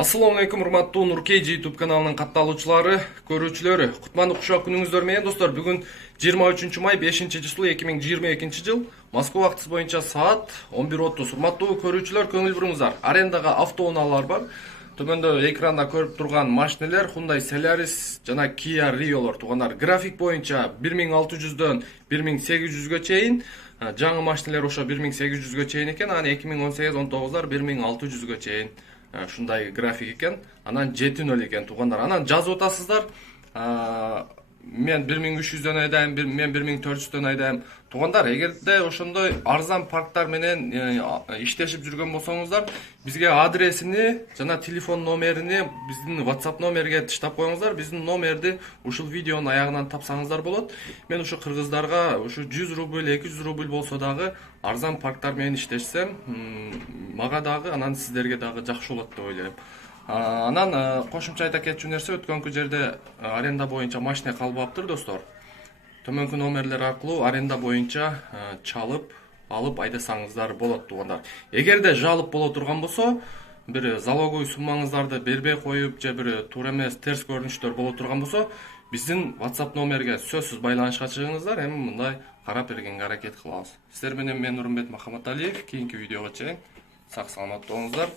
Assalamu алейкум, урматтуу Нуркейджи YouTube каналынын катталуучулары, көрүүчүлөрү. Кутмандуу кушак күнүңүздөр менен достор. Бүгүн 23 май 5-жылы 2022 жыл. Москва вактысы боюнча саат 11:30. Урматтуу көрүүчүлөр, көңүл буруңуздар. Арендага автоунаалар бар. Төмөндө экранда көрүп турган машинелер Hyundai Solaris жана Kia Rio'лор туугандар. График боюнча 1600дөн 1800гө чейин. Жаңы машинелер ошо 1800гө чейин экен, анан 2018-19-дар 1600гө чейин. Шундай график экен. Анан 7.0 экен туугандар. Анан жазып атасыздар. Мен 1300дөн айдайм, мен 1400дөн айдайм. Туугандар, эгерде ошондой арзан парктар менен иштешип жүргөн болсоңуздар, бизге адресини жана телефон номерини биздин WhatsApp номерге таштап коюңуздар. Биздин номерди ушул видеонун аягынан тапсаңыздар болот. Мен ушу кыргыздарга ушу 100 рубль, 200 рубль болсо дагы арзан парктар менен иштешсем, мага дагы, анан сиздерге дагы жакшы болот деп ойлойм. Анан кошумча айта кетчү нерсе, өткөнкү жерде аренда боюнча машина калбаптыр достор. Төмөнкү номерлер аркылуу аренда боюнча чалып, алып айдасаңыздар болот туугандар. Эгерде жалып боло турган болсо, бир залоговый суммаңыздарды бербей коюп, же бир туура эмес терс көрүнүштөр боло турган болсо, биздин WhatsApp номерге сөзсүз байланышка чыгыңыздар, эми мындай карап бергенге аракет кылабыз. Сиздер менен мен Нурмбет Махаматалиев, кийинки видеого чейин сак саламат болуңуздар.